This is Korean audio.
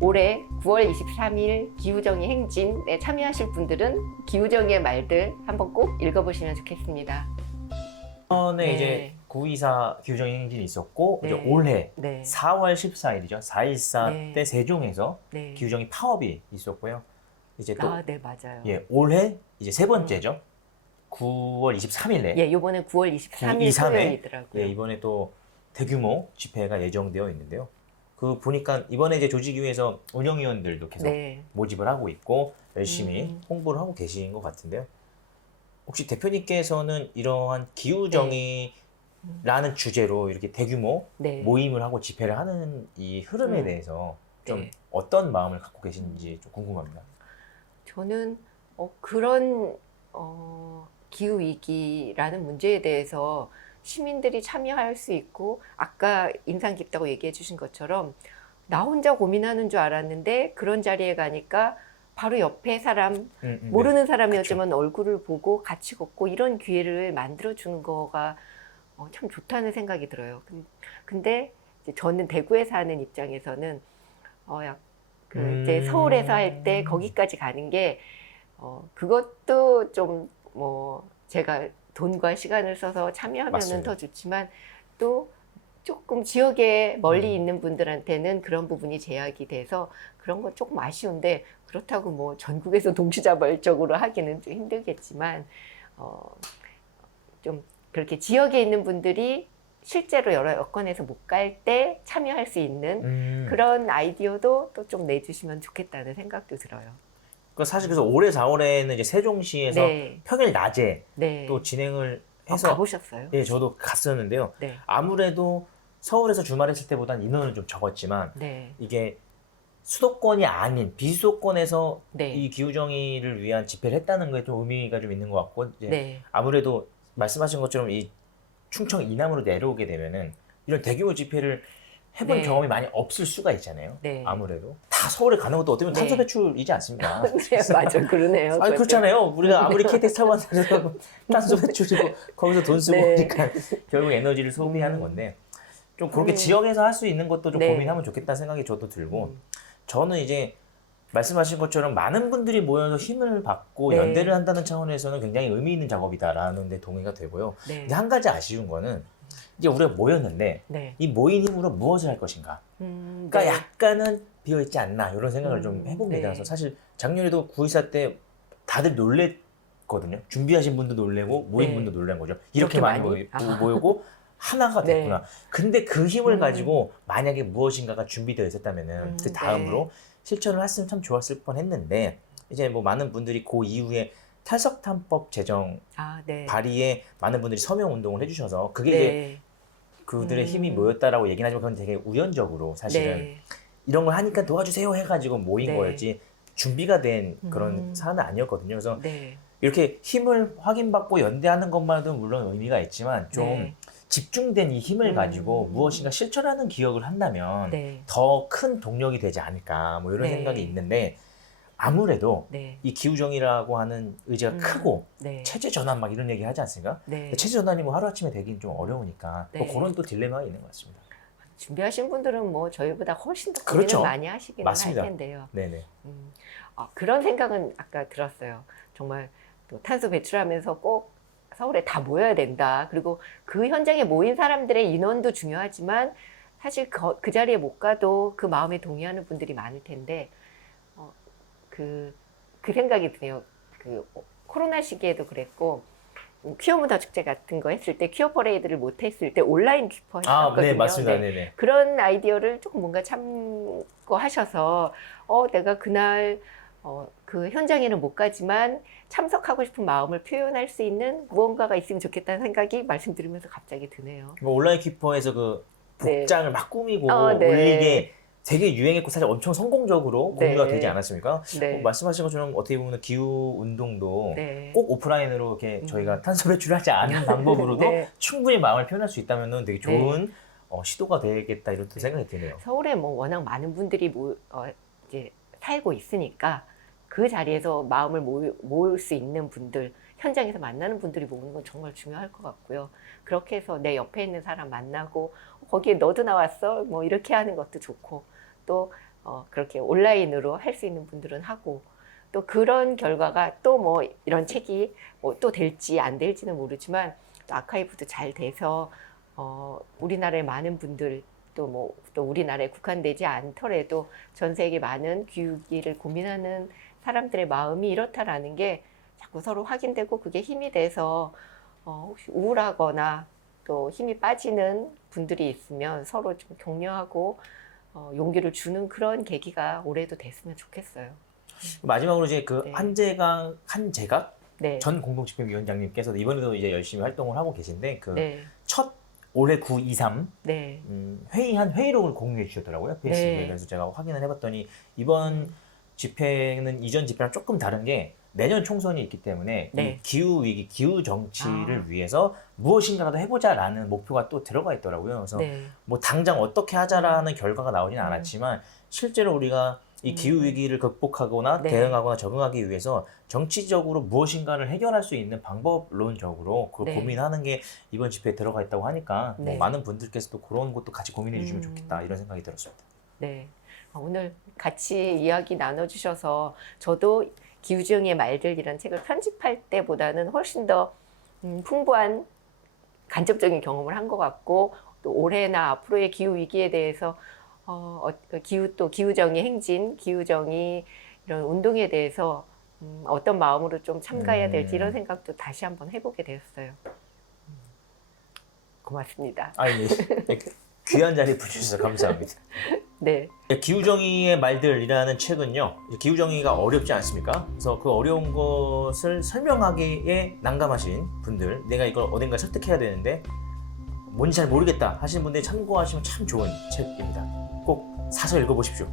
올해 9월 23일 기후정의 행진에 참여하실 분들은 기후정의 말들 한번 꼭 읽어보시면 좋겠습니다. 이번에 네. 이제 924 기후정의 행진이 있었고 이제 네. 올해 네. 4월 14일이죠. 4.14 네. 때 세종에서 네. 기후정의 파업이 있었고요. 이제 또 아, 네, 맞아요. 예, 올해 이제 세 번째죠. 9월 23일에 예, 요번에 9월 23일 9, 2, 3회. 토요일이더라고요. 예, 이번에 또 대규모 집회가 예정되어 있는데요. 그 보니까 이번에 이제 조직위에서 운영위원들도 계속 네. 모집을 하고 있고 열심히 음. 홍보를 하고 계신 것 같은데요. 혹시 대표님께서는 이러한 기후정의라는 주제로 이렇게 대규모 네. 모임을 하고 집회를 하는 이 흐름에 음. 대해서 좀 네. 어떤 마음을 갖고 계신지 좀 궁금합니다. 저는 어, 그런 어, 기후 위기라는 문제에 대해서 시민들이 참여할 수 있고 아까 인상 깊다고 얘기해 주신 것처럼 나 혼자 고민하는 줄 알았는데 그런 자리에 가니까 바로 옆에 사람 음, 음, 모르는 사람이었지만 얼굴을 보고 같이 걷고 이런 기회를 만들어 주는 거가 어, 참 좋다는 생각이 들어요. 근- 근데 이제 저는 대구에 사는 입장에서는 어, 약, 그 이제 음. 서울에서 할 때 거기까지 가는 게 어, 그것도 좀 뭐 제가 돈과 시간을 써서 맞습니다. 더 좋지만 또 조금 지역에 멀리 음. 있는 분들한테는 그런 부분이 제약이 돼서 그런 건 조금 아쉬운데 그렇다고 뭐 전국에서 동시자발적으로 하기는 좀 힘들겠지만 어, 좀 그렇게 지역에 있는 분들이 실제로 여러 여건에서 못 갈 때 참여할 수 있는 음. 그런 아이디어도 또 좀 내주시면 좋겠다는 생각도 들어요. 그 사실 그래서 올해 4월에는 이제 세종시에서 네, 평일 낮에 네. 또 진행을 어, 해서 가보셨어요? 예, 저도 갔었는데요. 네, 아무래도 서울에서 주말 했을 때보단 인원은 좀 적었지만 네, 이게 수도권이 아닌 비수도권에서 네, 이 기후정의를 위한 집회를 했다는 거에 좀 의미가 좀 있는 것 같고 이제 네, 아무래도 말씀하신 것처럼 이 충청 이남으로 내려오게 되면은 이런 대규모 집회를 해본 네. 경험이 많이 없을 수가 있잖아요. 네. 아무래도 다 서울에 가는 것도 어떻게 보면 네. 탄소 배출이지 않습니까? 네, 맞아, 그러네요. 아니 그렇잖아요. 우리가 아무리 KTX 타고 간다고 탄소 배출이고 거기서 돈 쓰고 네. 하니까 결국 에너지를 소비하는 음. 건데 좀 그렇게 음. 지역에서 할 수 있는 것도 좀 네. 고민하면 좋겠다는 생각이 저도 들고 음, 저는 이제 말씀하신 것처럼 많은 분들이 모여서 힘을 받고 네. 연대를 한다는 차원에서는 굉장히 의미 있는 작업이다라는 데 동의가 되고요. 네, 근데 한 가지 아쉬운 거는 이제 우리가 모였는데 네, 이 모인 힘으로 무엇을 할 것인가? 음, 그러니까 네. 약간은 비어 있지 않나 이런 생각을 좀 음, 해봅니다. 네. 그래서 사실 작년에도 9.24 때 다들 놀랬거든요. 준비하신 분도 놀래고 모인 네. 분도 놀란 거죠. 이렇게 그렇게 많이? 모이, 아. 모이고 하나가 네. 됐구나. 근데 그 힘을 음. 가지고 만약에 무엇인가가 준비되어 있었다면은 음, 그 다음으로 네. 실천을 했으면 참 좋았을 뻔했는데 이제 뭐 많은 분들이 그 이후에 탈석탄법 제정 아, 네, 발의에 많은 분들이 서명 운동을 해주셔서 그게 이제 네, 그들의 음. 힘이 모였다라고 얘기는 하지만 그건 되게 우연적으로 사실은 네, 이런 걸 하니까 도와주세요 해가지고 모인 네. 거였지 준비가 된 그런 음. 사안은 아니었거든요. 그래서 네, 이렇게 힘을 확인받고 연대하는 것만으로도 물론 의미가 있지만 좀 네, 집중된 이 힘을 음. 가지고 무엇인가 실천하는 기억을 한다면 네, 더 큰 동력이 되지 않을까 뭐 이런 네. 생각이 있는데 아무래도 네, 이 기후정의라고 하는 의지가 음. 크고 네, 체제 전환 막 이런 얘기 하지 않습니까? 네. 체제 전환이 뭐 하루아침에 되긴 좀 어려우니까 또 네. 그런 또 딜레마가 있는 것 같습니다. 준비하신 분들은 뭐 저희보다 훨씬 더 그렇죠. 고민을 많이 하시기는 맞습니다. 할 텐데요. 네네. 음, 아, 그런 생각은 아까 들었어요. 정말 또 탄소 배출하면서 꼭 서울에 다 모여야 된다. 그리고 그 현장에 모인 사람들의 인원도 중요하지만 사실 그, 그 자리에 못 가도 그 마음에 동의하는 분들이 많을 텐데 어, 그, 그 생각이 드네요. 그 코로나 시기에도 그랬고 음, 퀴어 문화 축제 같은 거 했을 때 퀴어 퍼레이드를 못 했을 때 온라인 퀴퍼 아, 했었거든요. 네, 맞습니다. 네. 네네. 그런 아이디어를 조금 뭔가 참고하셔서 어 내가 그날 어, 그 현장에는 못 가지만 참석하고 싶은 마음을 표현할 수 있는 무언가가 있으면 좋겠다는 생각이 말씀 들으면서 갑자기 드네요. 뭐 온라인 키퍼에서 그 네. 복장을 막 꾸미고 어, 네. 올리게 되게 유행했고 사실 엄청 성공적으로 네. 공유가 되지 않았습니까? 네. 뭐 말씀하신 것처럼 어떻게 보면 기후 운동도 네. 꼭 오프라인으로 이렇게 음. 저희가 탄소 배출하지 않은 방법으로도 네. 충분히 마음을 표현할 수 있다면 되게 좋은 어, 시도가 되겠다 이런 또 생각이 드네요. 서울에 뭐 워낙 많은 분들이 모, 어, 이제 살고 있으니까 그 자리에서 마음을 모을, 모을 수 있는 분들, 현장에서 만나는 분들이 모으는 건 정말 중요할 것 같고요. 그렇게 해서 내 옆에 있는 사람 만나고 거기에 너도 나왔어? 뭐 이렇게 하는 것도 좋고 또 어, 그렇게 온라인으로 할 수 있는 분들은 하고 또 그런 결과가 또 뭐 이런 책이 뭐 또 될지 안 될지는 모르지만 또 아카이브도 잘 돼서 어, 우리나라의 많은 분들 또 뭐 또 우리나라에 국한되지 않더라도 전 세계 많은 기후기를 고민하는 사람들의 마음이 이렇다라는 게 자꾸 서로 확인되고 그게 힘이 돼서 어, 혹시 우울하거나 또 힘이 빠지는 분들이 있으면 서로 좀 격려하고 어, 용기를 주는 그런 계기가 올해도 됐으면 좋겠어요. 마지막으로 이제 그 네. 한재강 한재각 네. 전 공동집행위원장님께서 이번에도 이제 열심히 활동을 하고 계신데 그 첫 네. 올해 9, 2, 3 네. 음, 회의한 회의록을 공유해 주셨더라고요 페이스북에 네. 그래서 제가 확인을 해봤더니 이번 집회는 이전 집회랑 조금 다른 게 내년 총선이 있기 때문에 네. 이 기후 위기, 기후 정치를 아. 위해서 무엇인가라도 해보자라는 목표가 또 들어가 있더라고요. 그래서 네. 뭐 당장 어떻게 하자라는 결과가 나오지는 음. 않았지만 실제로 우리가 이 음. 기후 위기를 극복하거나 네. 대응하거나 적응하기 위해서 정치적으로 무엇인가를 해결할 수 있는 방법론적으로 그 네. 고민하는 게 이번 집회에 들어가 있다고 하니까 뭐 네. 많은 분들께서도 그런 것도 같이 고민해 주시면 음. 좋겠다 이런 생각이 들었습니다. 네. 아, 오늘 같이 이야기 나눠주셔서 저도 기우정의 말들이란 책을 편집할 때보다는 훨씬 더 음, 풍부한 간접적인 경험을 한 것 같고 또 올해나 앞으로의 기후 위기에 대해서 어, 어, 기후 또 기후정의 행진, 기후정의 이런 운동에 대해서 음, 어떤 마음으로 좀 참가해야 될지 음. 이런 생각도 다시 한번 해보게 되었어요. 음, 고맙습니다. 아, 예. 예, 귀한 자리 부주셔서 감사합니다. 네, 예, 기후정의의 말들이라는 책은요, 기후정의가 어렵지 않습니까? 그래서 그 어려운 것을 설명하기에 난감하신 분들, 내가 이걸 어딘가 설득해야 되는데 뭔지 잘 모르겠다 하시는 분들이 참고하시면 참 좋은 책입니다. 꼭 사서 읽어보십시오.